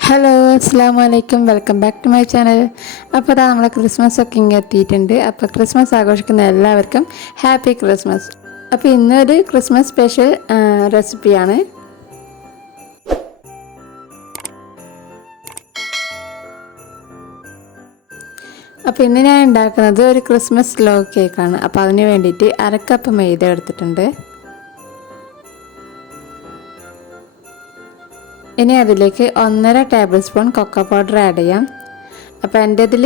Hello അസ്സാം വലൈക്കും welcome back to my channel. അപ്പോൾ അതാ നമ്മളെ ക്രിസ്മസ് ഒക്കെ ഇങ്ങനെ എത്തിയിട്ടുണ്ട്. അപ്പോൾ ക്രിസ്മസ് ആഘോഷിക്കുന്ന എല്ലാവർക്കും ഹാപ്പി ക്രിസ്മസ്. അപ്പോൾ ഇന്നൊരു ക്രിസ്മസ് സ്പെഷ്യൽ റെസിപ്പിയാണ്. അപ്പോൾ ഇന്ന് ഞാൻ ഉണ്ടാക്കുന്നത് ഒരു ക്രിസ്മസ് സ്ലോ കേക്കാണ്. അപ്പോൾ അതിന് വേണ്ടിയിട്ട് 1/2 കപ്പ് മൈദ എടുത്തിട്ടുണ്ട്. ഇനി അതിലേക്ക് 1.5 tablespoon cocoa powder add ചെയ്യാം. അപ്പോൾ എൻ്റെ ഇതിൽ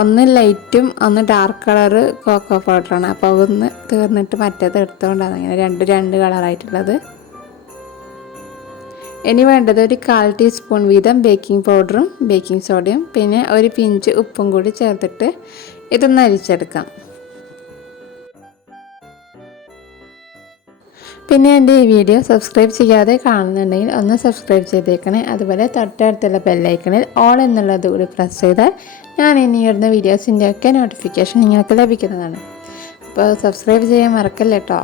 ഒന്ന് ലൈറ്റും ഒന്ന് ഡാർക്ക് കളറ് കൊക്കോ പൗഡറാണ്. അപ്പോൾ ഒന്ന് തീർന്നിട്ട് മറ്റേത് എടുത്തുകൊണ്ടാണ് അങ്ങനെ രണ്ട് കളറായിട്ടുള്ളത്. ഇനി വേണ്ടത് ഒരു 1/4 ടീസ്പൂൺ വീതം ബേക്കിംഗ് പൗഡറും ബേക്കിംഗ് സോഡയും പിന്നെ ഒരു പിഞ്ച് ഉപ്പും കൂടി ചേർത്തിട്ട് ഇതൊന്ന് അരിച്ചെടുക്കാം. പിന്നെ എൻ്റെ ഈ വീഡിയോ സബ്സ്ക്രൈബ് ചെയ്യാതെ കാണുന്നുണ്ടെങ്കിൽ ഒന്ന് സബ്സ്ക്രൈബ് ചെയ്തേക്കണേ. അതുപോലെ തൊട്ടടുത്തുള്ള ബെല്ലൈക്കണിൽ ഓൾ എന്നുള്ളത് കൂടി പ്രസ് ചെയ്താൽ ഞാൻ ഇനി ഇടുന്ന വീഡിയോസിൻ്റെ ഒക്കെ നോട്ടിഫിക്കേഷൻ നിങ്ങൾക്ക് ലഭിക്കുന്നതാണ്. അപ്പോൾ സബ്സ്ക്രൈബ് ചെയ്യാൻ മറക്കല്ലേ കേട്ടോ.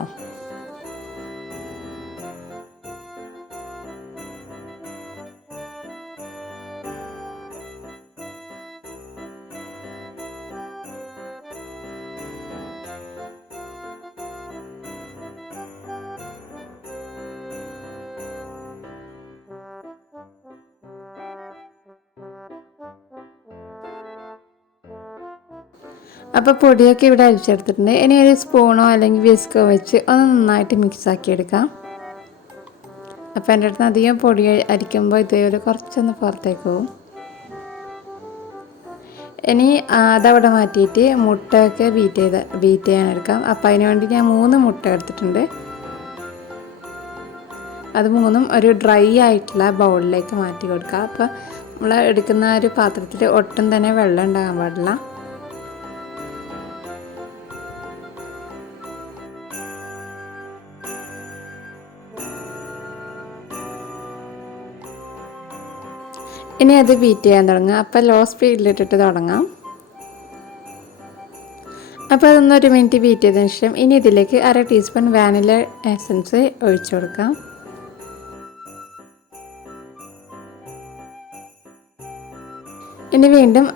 അപ്പോൾ പൊടിയൊക്കെ ഇവിടെ അരിച്ചെടുത്തിട്ടുണ്ട്. ഇനി ഒരു സ്പൂണോ അല്ലെങ്കിൽ വിസ്കോ വെച്ച് ഒന്ന് നന്നായിട്ട് മിക്സാക്കി എടുക്കാം. അപ്പോൾ എൻ്റെ അടുത്ത് അധികം പൊടി അരിക്കുമ്പോൾ ഇതേപോലെ കുറച്ചൊന്ന് പുറത്തേക്ക് പോകും. ഇനി അതവിടെ മാറ്റിയിട്ട് മുട്ടയൊക്കെ ബീറ്റ് ചെയ്യാൻ എടുക്കാം. അപ്പോൾ അതിന് വേണ്ടി ഞാൻ 3 മുട്ട എടുത്തിട്ടുണ്ട്. അത് 3ഉം ഒരു ഡ്രൈ ആയിട്ടുള്ള ബൗളിലേക്ക് മാറ്റി കൊടുക്കുക. അപ്പോൾ നമ്മൾ എടുക്കുന്ന ഒരു പാത്രത്തിൽ ഒട്ടും തന്നെ വെള്ളം ഉണ്ടാകാൻ പാടില്ല. ഇനി അത് ബീറ്റ് ചെയ്യാൻ തുടങ്ങാം. അപ്പോൾ ലോ സ്പീഡിലിട്ടിട്ട് തുടങ്ങാം. അപ്പോൾ അതൊന്ന് 1 മിനിറ്റ് ബീറ്റ് ചെയ്തതിന് ശേഷം ഇനി ഇതിലേക്ക് 1/2 ടീസ്പൂൺ വാനില എസൻസ് ഒഴിച്ചു കൊടുക്കാം. ഇനി വീണ്ടും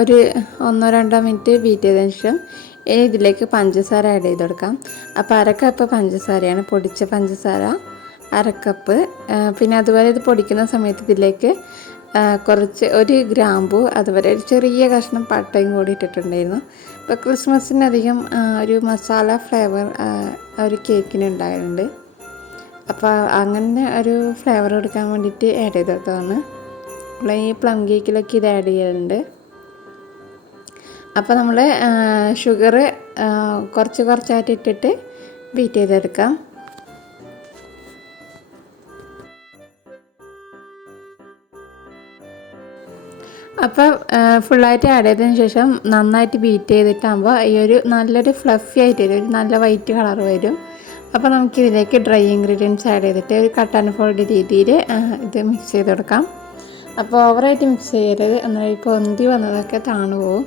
ഒരു 1-2 മിനിറ്റ് ബീറ്റ് ചെയ്തതിന് ശേഷം ഇനി ഇതിലേക്ക് പഞ്ചസാര ആഡ് ചെയ്ത് കൊടുക്കാം. അപ്പോൾ 1/2 കപ്പ് പഞ്ചസാരയാണ്, പൊടിച്ച പഞ്ചസാര 1/2 കപ്പ്. പിന്നെ അതുപോലെ ഇത് പൊടിക്കുന്ന സമയത്ത് ഇതിലേക്ക് കുറച്ച് 1 ഗ്രാമ്പു അതുപോലെ ഒരു ചെറിയ കഷ്ണം പട്ടയും കൂടി ഇട്ടിട്ടുണ്ടായിരുന്നു. അപ്പോൾ ക്രിസ്മസിന് അധികം ഒരു മസാല ഫ്ലേവർ ഒരു കേക്കിന് ഉണ്ടായിട്ടുണ്ട്. അപ്പോൾ അങ്ങനെ ഒരു ഫ്ലേവർ കൊടുക്കാൻ വേണ്ടിയിട്ട് ആഡ് ചെയ്തെടുത്തതാണ്. നമ്മൾ ഈ പ്ലം കേക്കിലൊക്കെ ഇത് ആഡ് ചെയ്യലുണ്ട്. അപ്പോൾ നമ്മൾ ഷുഗർ കുറച്ചായിട്ട് ഇട്ടിട്ട് ബീറ്റ് ചെയ്തെടുക്കാം. അപ്പോൾ ഫുള്ളായിട്ട് ആഡ് ചെയ്തതിന് ശേഷം നന്നായിട്ട് ബീറ്റ് ചെയ്തിട്ടാകുമ്പോൾ ഈ ഒരു നല്ലൊരു ഫ്ലഫി ആയിട്ട് വരും, ഒരു നല്ല വൈറ്റ് കളർ വരും. അപ്പോൾ നമുക്കിതിലേക്ക് ഡ്രൈ ഇൻഗ്രീഡിയൻസ് ആഡ് ചെയ്തിട്ട് ഒരു കട്ട് ആൻഡ് ഫോൾഡ് രീതിയിൽ ഇത് മിക്സ് ചെയ്ത് കൊടുക്കാം. അപ്പോൾ ഓവറായിട്ട് മിക്സ് ചെയ്യരുത്, എന്നാൽ ഈ പൊന്തി വന്നതൊക്കെ താണു പോകും.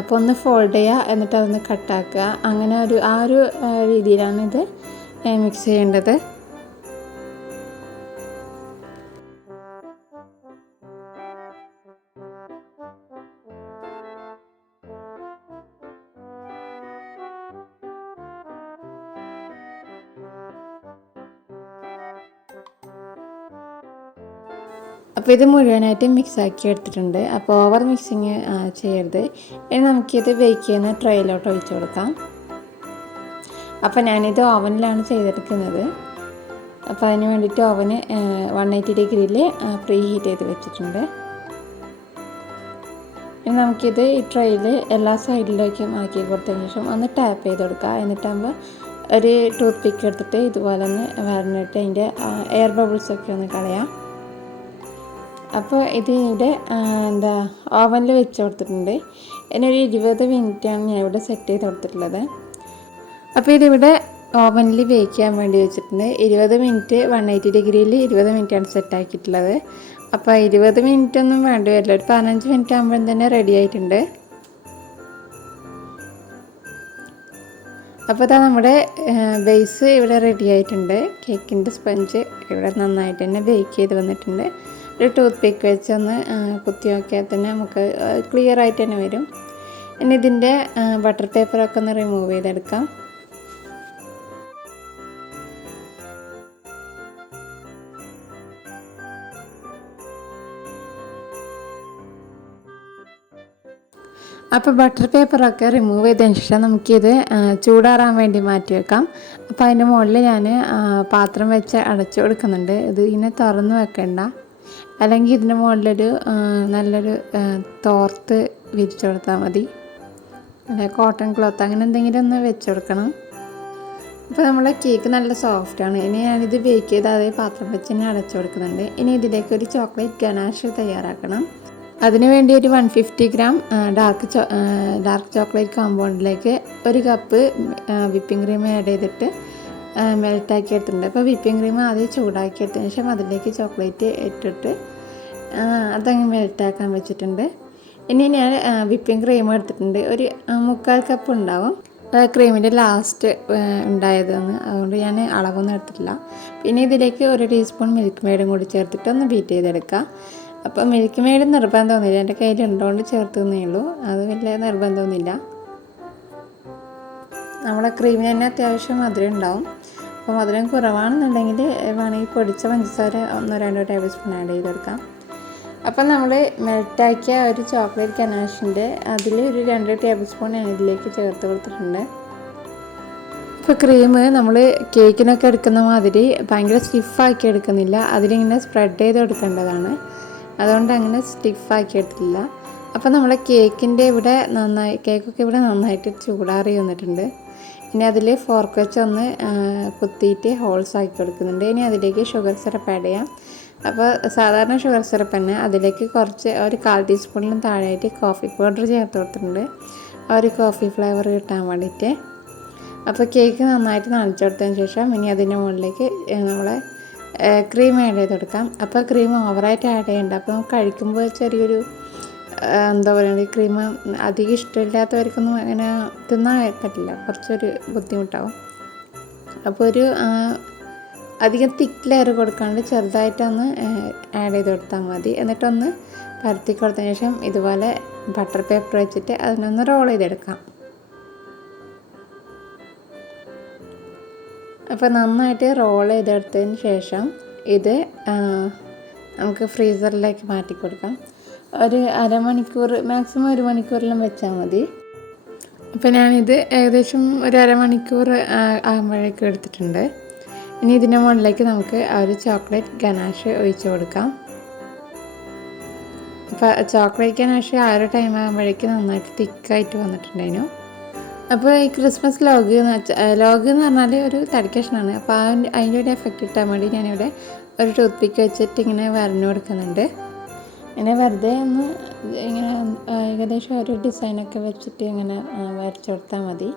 അപ്പോൾ ഒന്ന് ഫോൾഡ് ചെയ്യുക, എന്നിട്ട് അതൊന്ന് കട്ടാക്കുക. അങ്ങനെ ആ ഒരു രീതിയിലാണ് ഇത് മിക്സ് ചെയ്യേണ്ടത്. അപ്പോൾ ഇത് മുഴുവനായിട്ട് മിക്സാക്കി എടുത്തിട്ടുണ്ട്. അപ്പോൾ ഓവർ മിക്സിങ് ചെയ്യരുത്. ഇനി നമുക്കിത് ബേക്ക് ചെയ്യുന്ന ട്രേയിലോട്ട് ഒഴിച്ചു കൊടുക്കാം. അപ്പോൾ ഞാനിത് ഓവനിലാണ് ചെയ്തെടുക്കുന്നത്. അപ്പോൾ അതിന് വേണ്ടിയിട്ട് ഓവന് 180 ഡിഗ്രിയിൽ പ്രീ ഹീറ്റ് ചെയ്ത് വെച്ചിട്ടുണ്ട്. ഇനി നമുക്കിത് ഈ ട്രേയിൽ എല്ലാ സൈഡിലേക്കും ആക്കി കൊടുത്തതിന് ശേഷം ഒന്ന് ടാപ്പ് ചെയ്ത് കൊടുക്കുക. എന്നിട്ടാകുമ്പോൾ ഒരു ടൂത്ത് പിക്ക് എടുത്തിട്ട് ഇതുപോലെ ഒന്ന് വരണിട്ട് അതിൻ്റെ എയർ ബബിൾസൊക്കെ ഒന്ന് കളയാം. അപ്പോൾ ഇത് ഇവിടെ ഓവനിൽ വെച്ച് കൊടുത്തിട്ടുണ്ട്. ഇനി ഒരു 20 മിനിറ്റാണ് ഞാൻ ഇവിടെ സെറ്റ് ചെയ്ത് കൊടുത്തിട്ടുള്ളത്. അപ്പോൾ ഇതിവിടെ ഓവനിൽ ബേക്ക് ചെയ്യാൻ വേണ്ടി വെച്ചിട്ടുണ്ട്. 20 മിനിറ്റ് 180 ഡിഗ്രിയിൽ 20 മിനിറ്റാണ് സെറ്റാക്കിയിട്ടുള്ളത്. അപ്പോൾ 20 മിനിറ്റ് ഒന്നും വേണ്ടി വരില്ല, ഒരു 15 മിനിറ്റ് ആകുമ്പോഴും തന്നെ റെഡി ആയിട്ടുണ്ട്. അപ്പോൾ ഇതാ നമ്മുടെ ബേസ് ഇവിടെ റെഡി ആയിട്ടുണ്ട്. കേക്കിൻ്റെ സ്പഞ്ച് ഇവിടെ നന്നായിട്ട് തന്നെ ബേക്ക് ചെയ്ത് വന്നിട്ടുണ്ട്. ഒരു ടൂത്ത് പിക്ക് വെച്ചൊന്ന് കുത്തി നോക്കിയാൽ തന്നെ നമുക്ക് ക്ലിയർ ആയിട്ട് തന്നെ വരും. ഇനി ഇതിൻ്റെ ബട്ടർ പേപ്പറൊക്കെ ഒന്ന് റിമൂവ് ചെയ്തെടുക്കാം. അപ്പോൾ ബട്ടർ പേപ്പറൊക്കെ റിമൂവ് ചെയ്തതിന് ശേഷം നമുക്കിത് ചൂടാറാൻ വേണ്ടി മാറ്റി വെക്കാം. അപ്പോൾ അതിൻ്റെ മുകളിൽ ഞാൻ പാത്രം വെച്ച് അടച്ചു കൊടുക്കുന്നുണ്ട്. ഇത് ഇങ്ങനെ തുറന്ന് വെക്കണ്ട, അല്ലെങ്കിൽ ഇതിൻ്റെ മുകളിലൊരു നല്ലൊരു തോർത്ത് വിരിച്ചു കൊടുത്താൽ മതി, അല്ലെ കോട്ടൺ ക്ലോത്ത് അങ്ങനെ എന്തെങ്കിലും ഒന്ന് വെച്ച് കൊടുക്കണം. അപ്പോൾ നമ്മുടെ കേക്ക് നല്ല സോഫ്റ്റാണ്. ഇനി ഞാനിത് ബേക്ക് ചെയ്ത് അതേ പാത്രം വെച്ച് തന്നെ അടച്ചു കൊടുക്കുന്നുണ്ട്. ഇനി ഇതിലേക്ക് ഒരു ചോക്ലേറ്റ് ഗനാഷ് തയ്യാറാക്കണം. അതിന് വേണ്ടി ഒരു 150 ഗ്രാം ഡാർക്ക് ചോക്ലേറ്റ് കോമ്പൗണ്ടിലേക്ക് 1 കപ്പ് വിപ്പിംഗ് ക്രീം ആഡ് ചെയ്തിട്ട് മെൽറ്റാക്കി എടുത്തിട്ടുണ്ട്. അപ്പോൾ വിപ്പിംഗ് ക്രീം ആദ്യം ചൂടാക്കി എടുത്തതിന് ശേഷം അതിലേക്ക് ചോക്ലേറ്റ് ഇട്ടിട്ട് അതങ്ങ് മെൽറ്റാക്കാൻ വെച്ചിട്ടുണ്ട്. ഇനി ഞാൻ വിപ്പിംഗ് ക്രീം എടുത്തിട്ടുണ്ട്. ഒരു 3/4 കപ്പ് ഉണ്ടാവും. ക്രീമിൻ്റെ ലാസ്റ്റ് ഉണ്ടായതെന്ന്, അതുകൊണ്ട് ഞാൻ അളവൊന്നും എടുത്തിട്ടില്ല. പിന്നെ ഇതിലേക്ക് 1 ടീസ്പൂൺ മിൽക്ക് മെയ്ഡും കൂടി ചേർത്തിട്ട് ഒന്ന് ബീറ്റ് ചെയ്തെടുക്കാം. അപ്പോൾ മിൽക്ക് മെയ്ഡ് നിർബന്ധമൊന്നുമില്ല, എൻ്റെ കയ്യിൽ ഉണ്ടോണ്ട് ചേർത്തുന്നേ ഉള്ളൂ, അത് വലിയ നിർബന്ധമൊന്നുമില്ല. നമ്മുടെ ക്രീമിന് തന്നെ അത്യാവശ്യം മധുരം ഉണ്ടാവും. അപ്പോൾ മധുരം കുറവാണെന്നുണ്ടെങ്കിൽ വേണമെങ്കിൽ പൊടിച്ച പഞ്ചസാര 1-2 ടേബിൾ സ്പൂൺ ആഡ് ചെയ്തെടുക്കാം. അപ്പം നമ്മൾ മെൽറ്റാക്കിയ ഒരു ചോക്ലേറ്റ് ഗനാഷിൻ്റെ അതിൽ ഒരു 2 ടേബിൾ സ്പൂൺ ഞാൻ ഇതിലേക്ക് ചേർത്ത് കൊടുത്തിട്ടുണ്ട്. ഇപ്പോൾ ക്രീം നമ്മൾ കേക്കിനൊക്കെ എടുക്കുന്ന മാതിരി ഭയങ്കര സ്റ്റിഫാക്കി എടുക്കുന്നില്ല, അതിലിങ്ങനെ സ്പ്രെഡ് ചെയ്ത് എടുക്കേണ്ടതാണ്. അതുകൊണ്ട് അങ്ങനെ സ്റ്റിഫാക്കി എടുത്തില്ല. അപ്പോൾ നമ്മളെ കേക്കൊക്കെ ഇവിടെ നന്നായിട്ട് ചൂടാറി വന്നിട്ടുണ്ട്. ഇനി അതിൽ ഫോർക്ക് വെച്ച് ഒന്ന് കുത്തിയിട്ട് ഹോൾസ് ആക്കി കൊടുക്കുന്നുണ്ട്. ഇനി അതിലേക്ക് ഷുഗർ സിറപ്പ് ആഡ് ചെയ്യാം. അപ്പോൾ സാധാരണ ഷുഗർ സിറപ്പ് തന്നെ അതിലേക്ക് കുറച്ച് ഒരു 1/4 ടീസ്പൂണിലും താഴെയായിട്ട് കോഫി പൗഡർ ചേർത്ത് കൊടുത്തിട്ടുണ്ട്, ഒരു കോഫി ഫ്ലേവർ കിട്ടാൻ വേണ്ടിയിട്ട്. അപ്പോൾ കേക്ക് നന്നായിട്ട് നനച്ചു കൊടുത്തതിന് ശേഷം ഇനി അതിൻ്റെ മുകളിലേക്ക് നമ്മളെ ക്രീം ആഡ് ചെയ്ത് കൊടുക്കാം. അപ്പോൾ ക്രീം ഓവറായിട്ട് ആഡ് ചെയ്യേണ്ട. അപ്പോൾ നമുക്ക് കഴിക്കുമ്പോൾ ചെറിയൊരു എന്താ പറയുക, ക്രീം അധികം ഇഷ്ടമില്ലാത്തവർക്കൊന്നും അങ്ങനെ തിന്നാൻ പറ്റില്ല, കുറച്ചൊരു ബുദ്ധിമുട്ടാവും. അപ്പോൾ ഒരു അധികം തിക്ക് ലെയർ കൊടുക്കാണ്ട് ചെറുതായിട്ടൊന്ന് ആഡ് ചെയ്ത് കൊടുത്താൽ മതി. എന്നിട്ടൊന്ന് പരത്തി കൊടുത്തതിന് ശേഷം ഇതുപോലെ ബട്ടർ പേപ്പർ വെച്ചിട്ട് അതിനൊന്ന് റോൾ ചെയ്തെടുക്കാം. അപ്പോൾ നന്നായിട്ട് റോൾ ചെയ്തെടുത്തതിന് ശേഷം ഇത് നമുക്ക് ഫ്രീസറിലേക്ക് മാറ്റി കൊടുക്കാം. ഒരു അരമണിക്കൂർ, മാക്സിമം 1 മണിക്കൂറിലും വെച്ചാൽ മതി. അപ്പോൾ ഞാനിത് ഏകദേശം ഒരു അരമണിക്കൂർ ആകുമ്പോഴേക്കും എടുത്തിട്ടുണ്ട്. ഇനി ഇതിൻ്റെ മുകളിലേക്ക് നമുക്ക് ആ ഒരു ചോക്ലേറ്റ് ഗനാഷ് ഒഴിച്ച് കൊടുക്കാം. അപ്പോൾ ചോക്ലേറ്റ് ഗനാഷ് ആ ഒരു ടൈം ആകുമ്പോഴേക്കും നന്നായിട്ട് തിക്കായിട്ട് വന്നിട്ടുണ്ടായിരുന്നു. അപ്പോൾ ഈ ക്രിസ്മസ് ലോഗ് എന്ന് പറഞ്ഞാൽ ഒരു തടിക്കഷ്ണമാണ്. അപ്പോൾ അതിൻ്റെ ഒരു എഫക്റ്റ് കിട്ടാൻ വേണ്ടി ഞാനിവിടെ ഒരു ടൂത്ത് പിക്ക് വെച്ചിട്ട് ഇങ്ങനെ വരഞ്ഞു കൊടുക്കുന്നുണ്ട്. ഇങ്ങനെ വെറുതെ ഒന്ന് ഇങ്ങനെ ഏകദേശം ഒരു ഡിസൈനൊക്കെ വെച്ചിട്ട് ഇങ്ങനെ വരച്ചു കൊടുത്താൽ മതി.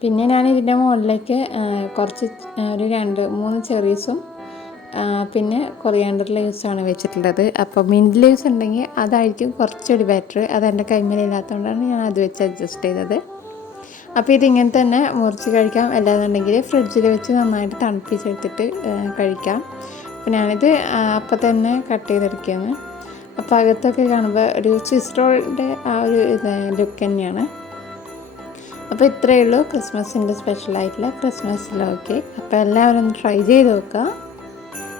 പിന്നെ ഞാൻ ഇതിൻ്റെ മുകളിലേക്ക് കുറച്ച് ഒരു 2-3 ചെറീസും പിന്നെ കൊറിയാണ്ടർ ലീവ്സാണ് വെച്ചിട്ടുള്ളത്. അപ്പോൾ മിൻറ്റ് ലീവ്സ് ഉണ്ടെങ്കിൽ അതായിരിക്കും കുറച്ചുകൂടി ബെറ്റർ. അതെൻ്റെ കൈമേലില്ലാത്തതുകൊണ്ടാണ് ഞാൻ അത് വെച്ച് അഡ്ജസ്റ്റ് ചെയ്തത്. അപ്പോൾ ഇതിങ്ങനെ തന്നെ മുറിച്ച് കഴിക്കാം, അല്ലാന്നുണ്ടെങ്കിൽ ഫ്രിഡ്ജിൽ വെച്ച് നന്നായിട്ട് തണുപ്പിച്ചെടുത്തിട്ട് കഴിക്കാം. അപ്പോൾ ഞാനിത് അപ്പം തന്നെ കട്ട് ചെയ്തെടുക്കുകയാണ്. അപ്പോൾ അകത്തൊക്കെ കാണുമ്പോൾ ഒരു സ്വിസ് റോളിൻ്റെ ആ ഒരു ലുക്ക് തന്നെയാണ്. അപ്പോൾ ഇത്രയേ ഉള്ളൂ ക്രിസ്മസിൻ്റെ സ്പെഷ്യലായിട്ടുള്ള ക്രിസ്മസ് ലോഗ്. അപ്പോൾ എല്ലാവരും ഒന്ന് ട്രൈ ചെയ്ത് നോക്കുക.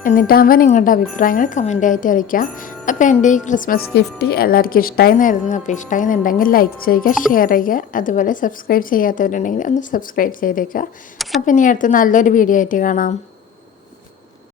എന്നിട്ടാകുമ്പോൾ നിങ്ങളുടെ അഭിപ്രായങ്ങൾ കമൻ്റായിട്ട് അറിയിക്കുക. അപ്പോൾ എൻ്റെ ഈ ക്രിസ്മസ് ഗിഫ്റ്റ് എല്ലാവർക്കും ഇഷ്ടമായി എന്നായിരുന്നു. അപ്പോൾ ഇഷ്ടമായിരുന്നുണ്ടെങ്കിൽ ലൈക്ക് ചെയ്യുക, ഷെയർ ചെയ്യുക, അതുപോലെ സബ്സ്ക്രൈബ് ചെയ്യാത്തവരുണ്ടെങ്കിൽ ഒന്ന് സബ്സ്ക്രൈബ് ചെയ്തേക്കുക. അപ്പോൾ ഇനി അടുത്ത് നല്ലൊരു വീഡിയോ ആയിട്ട് കാണാം.